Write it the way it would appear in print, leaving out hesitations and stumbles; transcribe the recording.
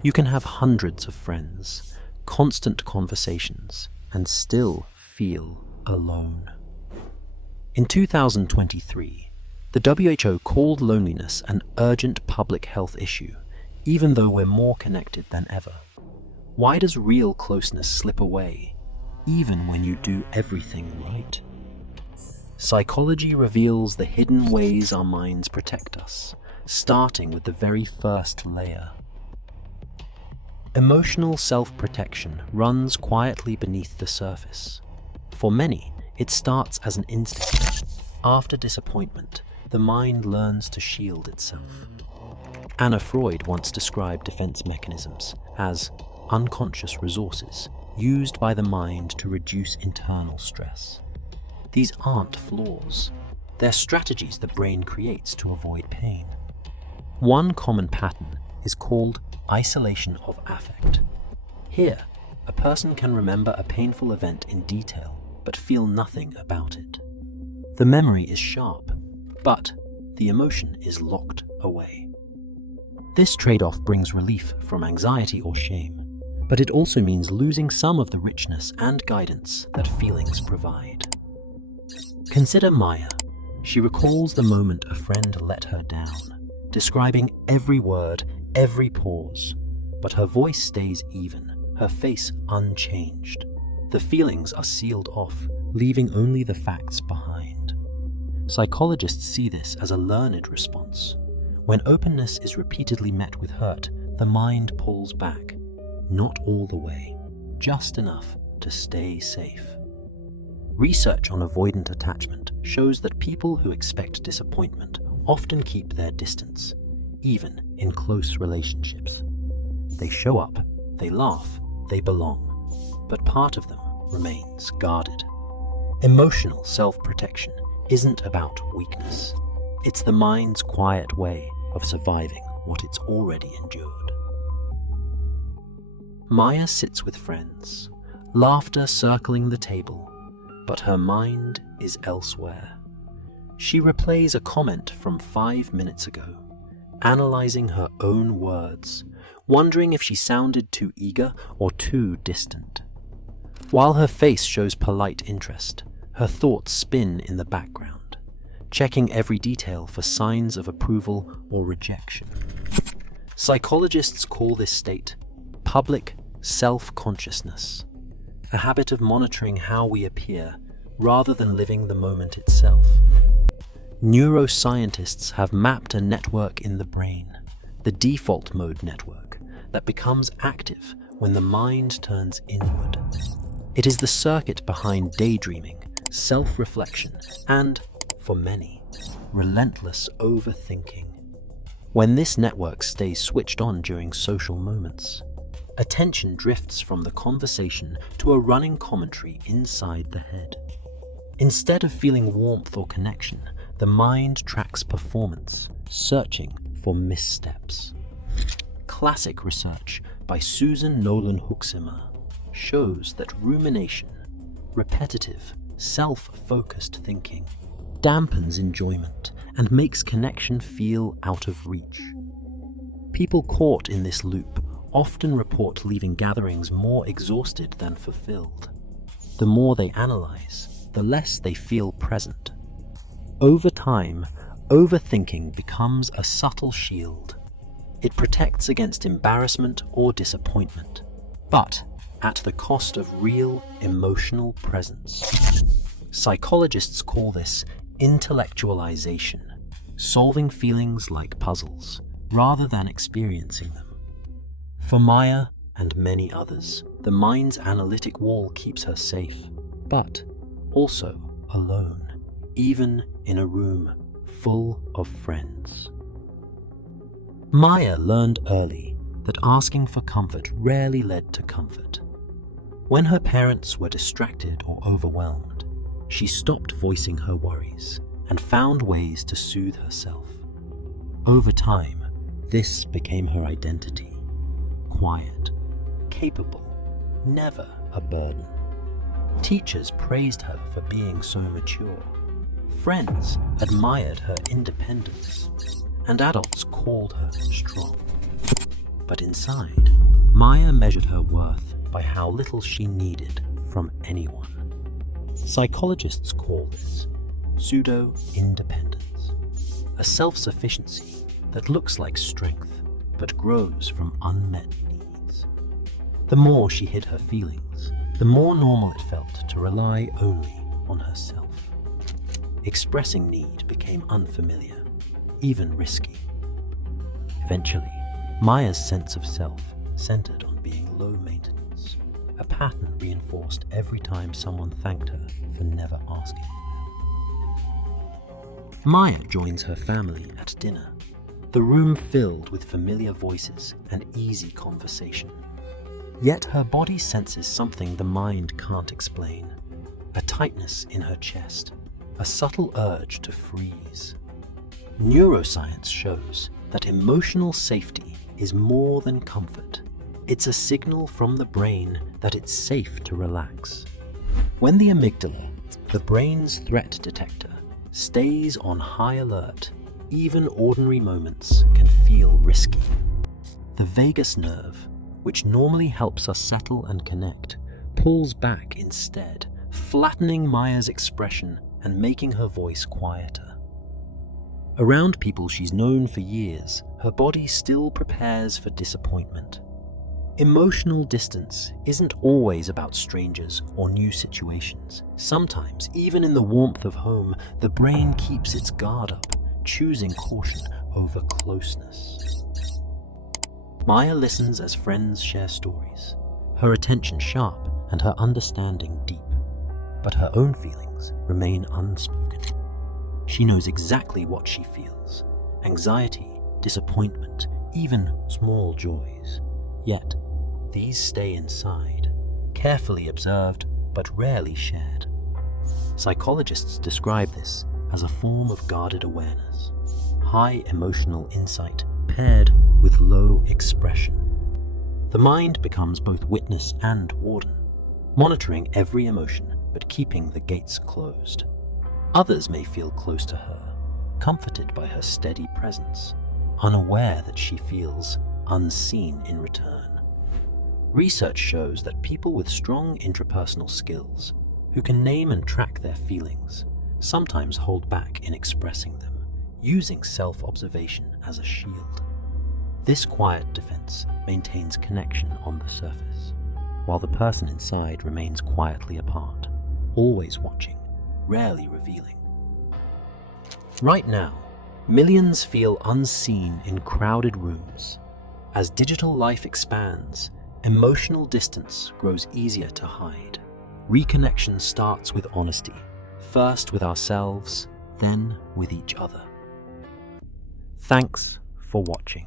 You can have hundreds of friends, constant conversations, and still feel alone. In 2023, the WHO called loneliness an urgent public health issue, even though we're more connected than ever. Why does real closeness slip away, even when you do everything right? Psychology reveals the hidden ways our minds protect us, starting with the very first layer. Emotional self-protection runs quietly beneath the surface. For many, it starts as an instinct. After disappointment, the mind learns to shield itself. Anna Freud once described defense mechanisms as unconscious resources used by the mind to reduce internal stress. These aren't flaws. They're strategies the brain creates to avoid pain. One common pattern is called isolation of affect. Here, a person can remember a painful event in detail, but feel nothing about it. The memory is sharp, but the emotion is locked away. This trade-off brings relief from anxiety or shame, but it also means losing some of the richness and guidance that feelings provide. Consider Maya. She recalls the moment a friend let her down, describing every word, every pause, but her voice stays even, her face unchanged. The feelings are sealed off, leaving only the facts behind. Psychologists see this as a learned response. When openness is repeatedly met with hurt, the mind pulls back, not all the way, just enough to stay safe. Research on avoidant attachment shows that people who expect disappointment often keep their distance, even in close relationships. They show up, they laugh, they belong, but part of them remains guarded. Emotional self-protection isn't about weakness. It's the mind's quiet way of surviving what it's already endured. Maya sits with friends, laughter circling the table, but her mind is elsewhere. She replays a comment from 5 minutes ago, analyzing her own words, wondering if she sounded too eager or too distant. While her face shows polite interest, her thoughts spin in the background, checking every detail for signs of approval or rejection. Psychologists call this state public self-consciousness, a habit of monitoring how we appear rather than living the moment itself. Neuroscientists have mapped a network in the brain, the default mode network, that becomes active when the mind turns inward. It is the circuit behind daydreaming, self-reflection, and, for many, relentless overthinking. When this network stays switched on during social moments, attention drifts from the conversation to a running commentary inside the head. Instead of feeling warmth or connection, the mind tracks performance, searching for missteps. Classic research by Susan Nolan Huxemer shows that rumination, repetitive, self-focused thinking, dampens enjoyment and makes connection feel out of reach. People caught in this loop often report leaving gatherings more exhausted than fulfilled. The more they analyze, the less they feel present. Over time, overthinking becomes a subtle shield. It protects against embarrassment or disappointment, but at the cost of real emotional presence. Psychologists call this intellectualization, solving feelings like puzzles rather than experiencing them. For Maya and many others, the mind's analytic wall keeps her safe, but also alone, even in a room full of friends. Maya learned early that asking for comfort rarely led to comfort. When her parents were distracted or overwhelmed, she stopped voicing her worries and found ways to soothe herself. Over time, this became her identity. Quiet, capable, never a burden. Teachers praised her for being so mature. Friends admired her independence, and adults called her strong. But inside, Maya measured her worth by how little she needed from anyone. Psychologists call this pseudo-independence, a self-sufficiency that looks like strength but grows from unmet needs. The more she hid her feelings, the more normal it felt to rely only on herself. Expressing need became unfamiliar, even risky. Eventually, Maya's sense of self centered on being low maintenance, a pattern reinforced every time someone thanked her for never asking for help. Maya joins her family at dinner, the room filled with familiar voices and easy conversation. Yet her body senses something the mind can't explain, a tightness in her chest, a subtle urge to freeze. Neuroscience shows that emotional safety is more than comfort. It's a signal from the brain that it's safe to relax. When the amygdala, the brain's threat detector, stays on high alert, even ordinary moments can feel risky. The vagus nerve, which normally helps us settle and connect, pulls back instead, flattening Maya's expression and making her voice quieter. Around people she's known for years, her body still prepares for disappointment. Emotional distance isn't always about strangers or new situations. Sometimes, even in the warmth of home, the brain keeps its guard up, choosing caution over closeness. Maya listens as friends share stories, her attention sharp and her understanding deep, but her own feelings remain unspoken. She knows exactly what she feels: anxiety, disappointment, even small joys. Yet, these stay inside, carefully observed but rarely shared. Psychologists describe this as a form of guarded awareness, high emotional insight paired with low expression. The mind becomes both witness and warden, monitoring every emotion but keeping the gates closed. Others may feel close to her, comforted by her steady presence, unaware that she feels unseen in return. Research shows that people with strong intrapersonal skills, who can name and track their feelings, sometimes hold back in expressing them, using self-observation as a shield. This quiet defense maintains connection on the surface, while the person inside remains quietly apart, always watching, rarely revealing. Right now, millions feel unseen in crowded rooms. As digital life expands, emotional distance grows easier to hide. Reconnection starts with honesty, first with ourselves, then with each other. Thanks for watching.